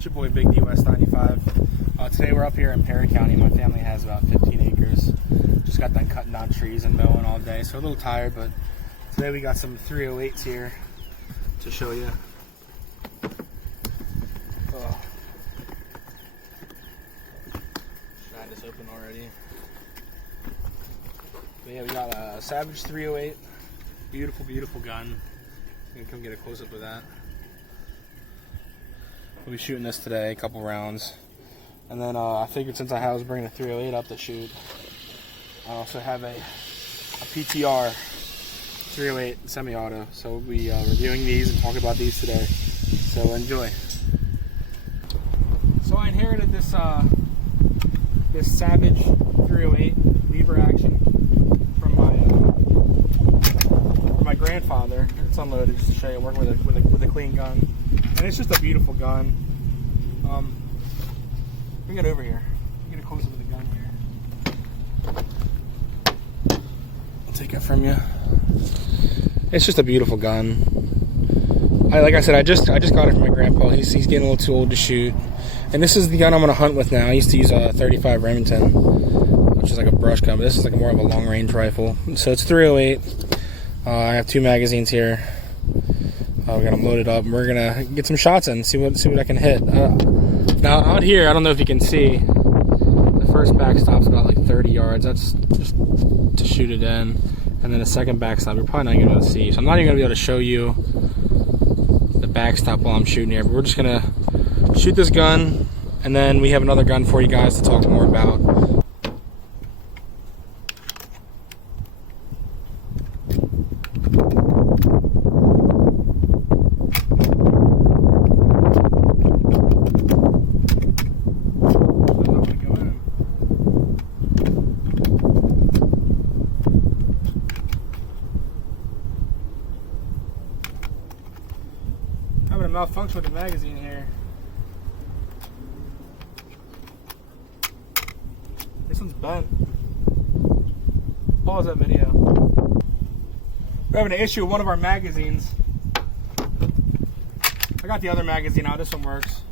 It's your boy Big D West 95. Today we're up here in Perry County. My family has about 15 acres. Just got done cutting down trees and mowing all day, so a little tired, but today we got some 308s here to show you. Oh. Should I have this open already? But yeah, we got a Savage 308. Beautiful, beautiful gun. I'm gonna come get a close-up of that. We'll be shooting this today, a couple rounds. And then I figured since I was bringing a 308 up to shoot, I also have a PTR 308 semi-auto. So we'll be reviewing these and talking about these today. So enjoy. So I inherited this this Savage 308 lever action from my grandfather. It's unloaded just to show you. Working with a clean gun, and it's just a beautiful gun. Bring it over here. Get a close up of the gun here. I'll take it from you. It's just a beautiful gun. Like I said, I just got it from my grandpa. He's getting a little too old to shoot, and this is the gun I'm gonna hunt with now. I used to use a 35 Remington, which is like a brush gun, but this is like more of a long range rifle. So it's 308. I have 2 magazines here. We got them loaded up, and we're gonna get some shots in, see what I can hit. Now out here, I don't know if you can see, the first backstop's about like 30 yards. That's just to shoot it in, and then the second backstop you're probably not gonna be able to see. So I'm not even gonna be able to show you the backstop while I'm shooting here. But we're just gonna shoot this gun, and then we have another gun for you guys to talk more about. Having a malfunction with the magazine here. This one's bent. Pause that video. We're having an issue with one of our magazines. I got the other magazine out. This one works.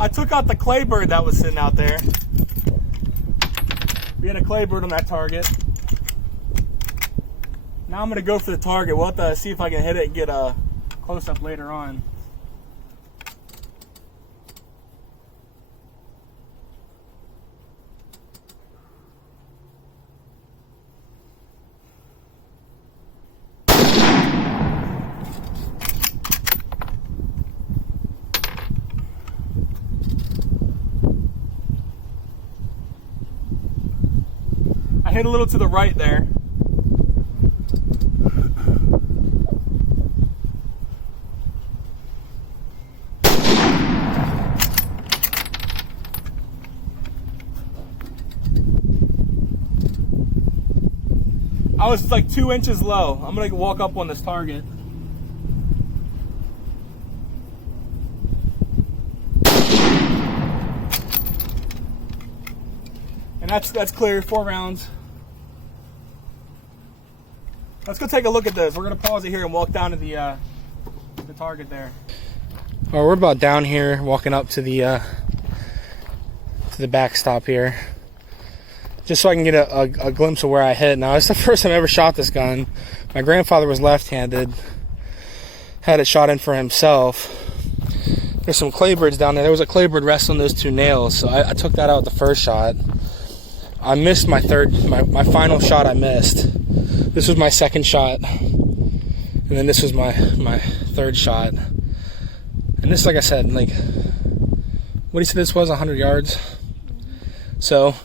I took out the claybird that was sitting out there. We had a claybird on that target. Now I'm going to go for the target. We'll have to see if I can hit it and get a close-up later on. I hit a little to the right there. I was like 2 inches low. I'm gonna walk up on this target. And that's clear, 4 rounds. Let's go take a look at this. We're gonna pause it here and walk down to the target there. All right, we're about down here, walking up to the backstop here, just so I can get a glimpse of where I hit. Now, it's the first time I ever shot this gun. My grandfather was left-handed, had it shot in for himself. There's some claybirds down there. There was a claybird resting on those 2 nails, so I took that out with the first shot. I missed my final shot. I missed. This was my second shot, and then this was my third shot. And this, like I said, like, what do you say this was, 100 yards? So,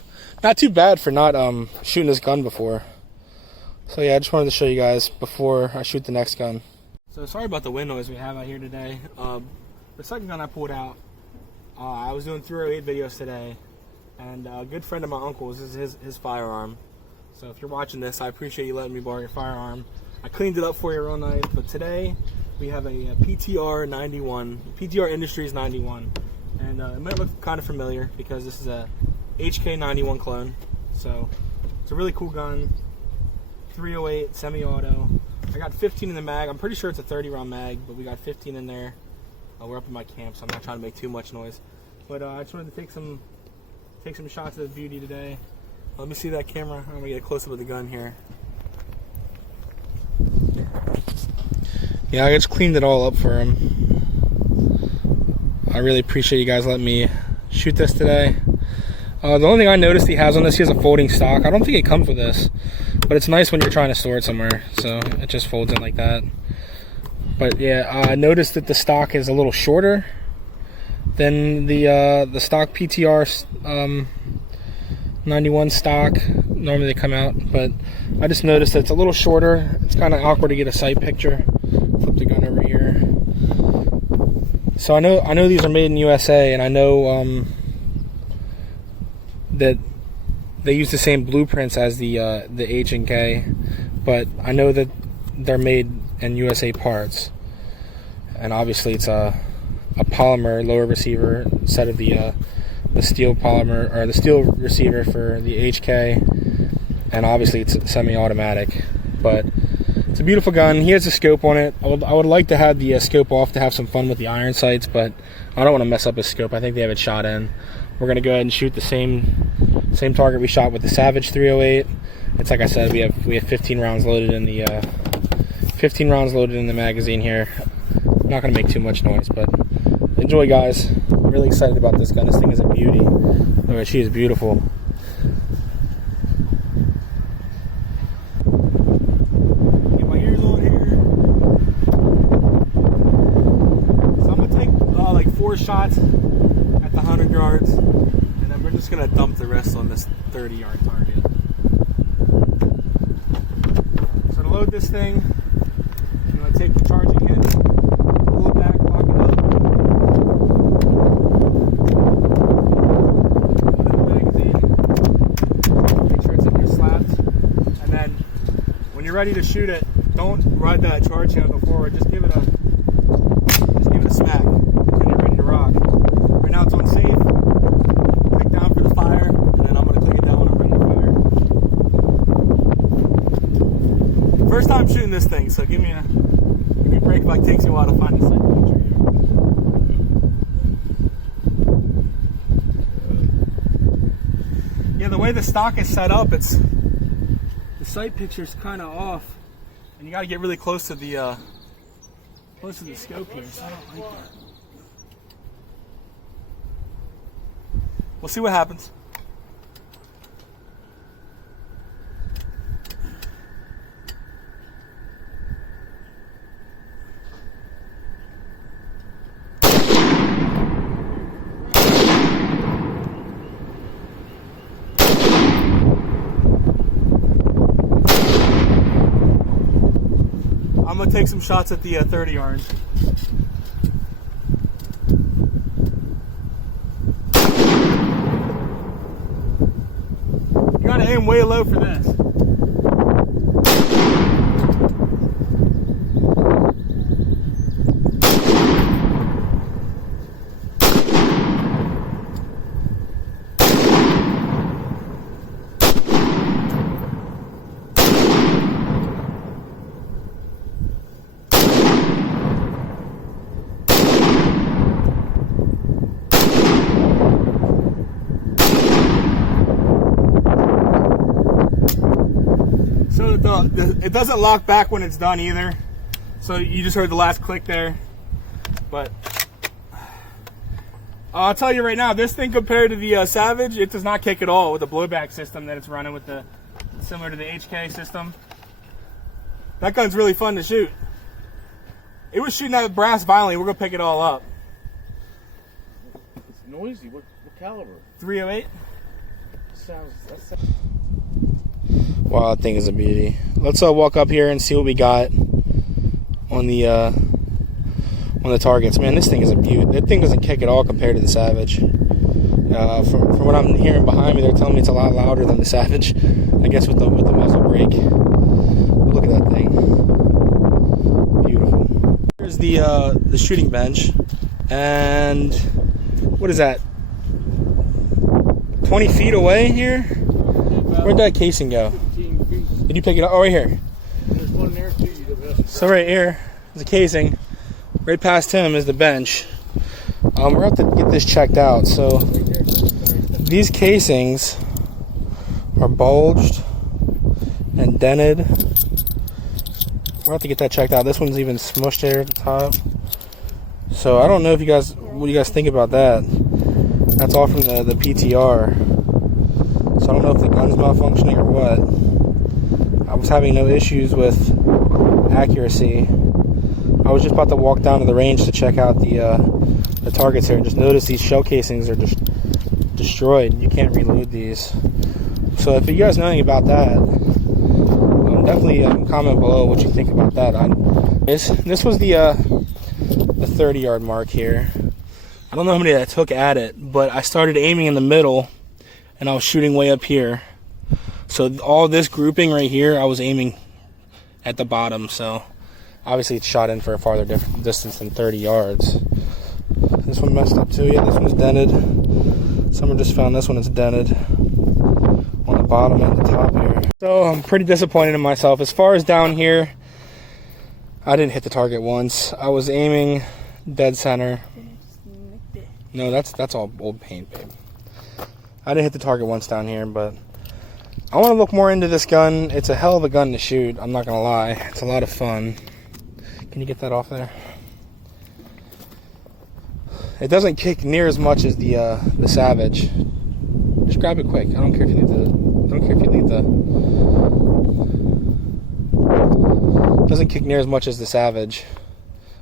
not too bad for not shooting this gun before. So yeah, I just wanted to show you guys before I shoot the next gun. So sorry about the wind noise we have out here today. The second gun I pulled out, I was doing 308 videos today, and a good friend of my uncle's, this is his firearm. So if you're watching this, I appreciate you letting me borrow your firearm. I cleaned it up for you all night, but today We have a PTR 91, PTR Industries 91, and it might look kind of familiar because this is a HK 91 clone. So it's a really cool gun. 308 semi-auto. I got 15 in the mag. I'm pretty sure it's a 30 round mag, but we got 15 in there. We're up in my camp, so I'm not trying to make too much noise. But I just wanted to take some shots of the beauty today. Let me see that camera. I'm gonna get a close up of the gun here. Yeah, I just cleaned it all up for him. I really appreciate you guys letting me shoot this today. The only thing I noticed he has on this, he has a folding stock. I don't think it comes with this, but it's nice when you're trying to store it somewhere. So it just folds in like that. But yeah, I noticed that the stock is a little shorter than the stock PTR 91 stock. Normally they come out, but I just noticed that it's a little shorter. It's kind of awkward to get a sight picture. Flip the gun over here. So I know these are made in USA, and I know that they use the same blueprints as the H and K, but I know that they're made in USA parts, and obviously it's a polymer lower receiver instead of the steel polymer, or the steel receiver for the HK, and obviously it's semi-automatic. But it's a beautiful gun. He has a scope on it. I would like to have the scope off to have some fun with the iron sights, but I don't want to mess up his scope. I think they have it shot in. We're gonna go ahead and shoot the same target we shot with the Savage 308. It's like I said, we have 15 rounds loaded in the 15 rounds loaded in the magazine here. I'm not gonna make too much noise, but enjoy, guys. I'm really excited about this gun. This thing is a beauty. Look at, she is beautiful. Get my ears on here. So I'm gonna take like 4 shots at the 100 yards, and then we're just gonna dump the rest on this 30-yard target. So to load this thing, I'm gonna take the charging head, pull it back, lock it up, put it in the magazine, make sure it's in here slapped, and then when you're ready to shoot it, don't ride that charge handle forward. Just give it a smack, and you're ready to rock. Right now it's on safe. Click down for the fire, and then I'm gonna click it down when I'm ready to fire. First time shooting this thing, so give me a break if it takes you a while to find the sight picture here. Yeah, the way the stock is set up, the sight picture's kind of off, and you got to get really close to the scope here. So I don't like that. We'll see what happens. I'm gonna take some shots at the 30 yards. You gotta aim way low for this. It doesn't lock back when it's done either, so you just heard the last click there. But I'll tell you right now, this thing compared to the Savage, it does not kick at all with the blowback system that it's running with, similar to the HK system. That gun's really fun to shoot. It was shooting that brass violently. We're gonna pick it all up. It's noisy. What caliber? 308. That's Wow, that thing is a beauty. Let's walk up here and see what we got on the targets. Man, this thing is a beauty. That thing doesn't kick at all compared to the Savage. From what I'm hearing behind me, they're telling me it's a lot louder than the Savage. I guess with the muzzle brake. Look at that thing. Beautiful. Here's the shooting bench, and what is that? 20 feet away here? Where'd that casing go? 15 feet. Did you pick it up? Oh, right here. There's one there too. So right here is the casing. Right past him is the bench. We're gonna have to get this checked out. So these casings are bulged and dented. We'll have to get that checked out. This one's even smushed there at the top. So I don't know if what you guys think about that. That's all from the PTR. So I don't know if the gun's malfunctioning or what. I was having no issues with accuracy. I was just about to walk down to the range to check out the targets here and just notice these shell casings are just destroyed. You can't reload these. So if you guys know anything about that, definitely comment below what you think about that. This was the 30-yard mark here. I don't know how many I took at it, but I started aiming in the middle and I was shooting way up here. So all this grouping right here, I was aiming at the bottom. So obviously it's shot in for a farther distance than 30 yards. This one messed up too. Yeah, this one's dented. Someone just found this one is dented on the bottom and the top here. So I'm pretty disappointed in myself. As far as down here, I didn't hit the target once. I was aiming dead center. No, that's all old paint, babe. I didn't hit the target once down here, but I want to look more into this gun. It's a hell of a gun to shoot, I'm not gonna lie. It's a lot of fun. Can you get that off there? It doesn't kick near as much as the Savage. Just grab it quick. I don't care if you leave the. Doesn't kick near as much as the Savage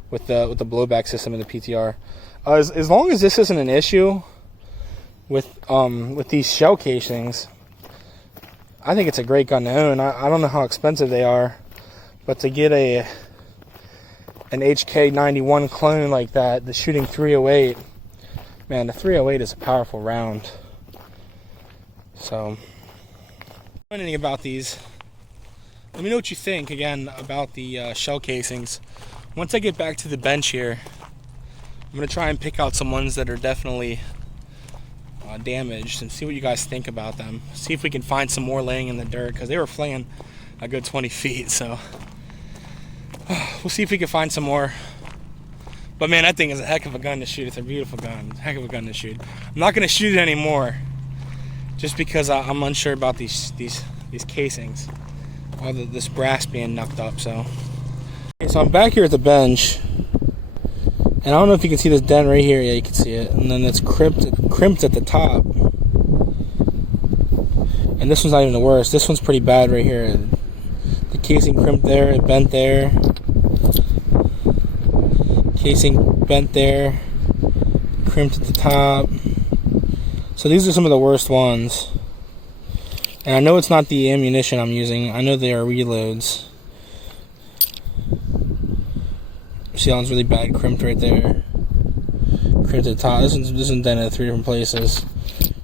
with the blowback system in the PTR. As long as this isn't an issue with these shell casings, I think it's a great gun to own. I don't know how expensive they are, but to get an HK91 clone like that, the shooting 308, man, the 308 is a powerful round. So, anything about these? Let me know what you think again about the shell casings. Once I get back to the bench here, I'm gonna try and pick out some ones that are definitely damaged and see what you guys think about them. See if we can find some more laying in the dirt, because they were flying a good 20 feet. So we'll see if we can find some more. But man, that thing is a heck of a gun to shoot. It's a beautiful gun. Heck of a gun to shoot. I'm not gonna shoot it anymore, just because I'm unsure about these casings. All this brass being knocked up. So I'm back here at the bench, and I don't know if you can see this dent right here. Yeah, you can see it. And then it's crimped at the top. And this one's not even the worst. This one's pretty bad right here. The casing crimped there, it bent there. Casing bent there, crimped at the top. So these are some of the worst ones. And I know it's not the ammunition I'm using. I know they are reloads. See, that one's really bad, crimped right there. Crimped at the top. This one's dented at 3 different places.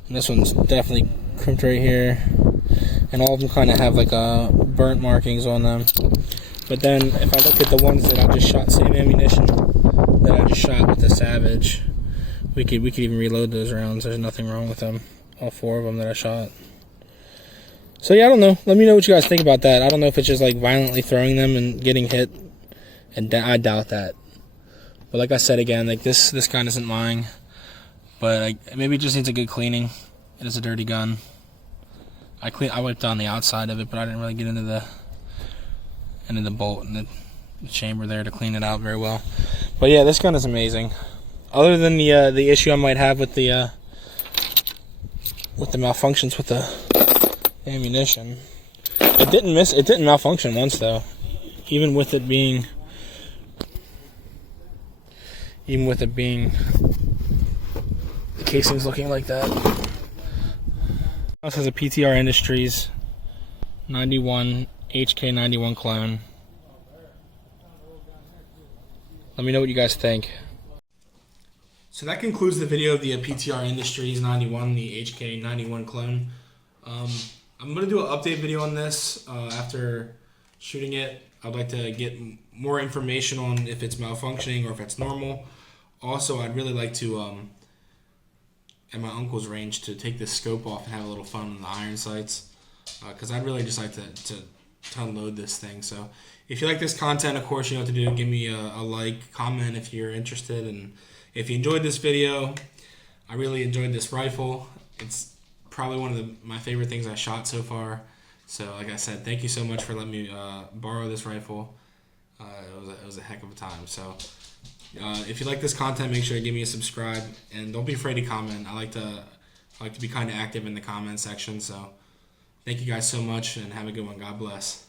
And this one's definitely crimped right here. And all of them kind of have like burnt markings on them. But then if I look at the ones that I just shot, same ammunition that I just shot with the Savage, we could even reload those rounds. There's nothing wrong with them. All 4 of them that I shot. So yeah, I don't know. Let me know what you guys think about that. I don't know if it's just like violently throwing them and getting hit, and I doubt that. But like I said again, like this gun isn't mine, but maybe it just needs a good cleaning. It is a dirty gun. I wiped on the outside of it, but I didn't really get into the bolt and the chamber there to clean it out very well. But yeah, this gun is amazing. Other than the issue I might have with the malfunctions with the ammunition, it didn't malfunction once though, even with it being the casing's looking like that. This has a PTR Industries 91 HK91 clone. Let me know what you guys think. So that concludes the video of the PTR Industries 91, the HK91 clone. I'm going to do an update video on this after shooting it. I'd like to get more information on if it's malfunctioning or if it's normal. Also, I'd really like to, at my uncle's range, to take this scope off and have a little fun on the iron sights, because I'd really just like to unload this thing. So if you like this content, of course, you know what to do. Give me a like, comment if you're interested, and if you enjoyed this video. I really enjoyed this rifle. It's probably one of my favorite things I shot so far. So like I said, thank you so much for letting me borrow this rifle. It was a heck of a time. So if you like this content, make sure to give me a subscribe, and don't be afraid to comment. I like to be kind of active in the comment section. So thank you guys so much, and have a good one. God bless.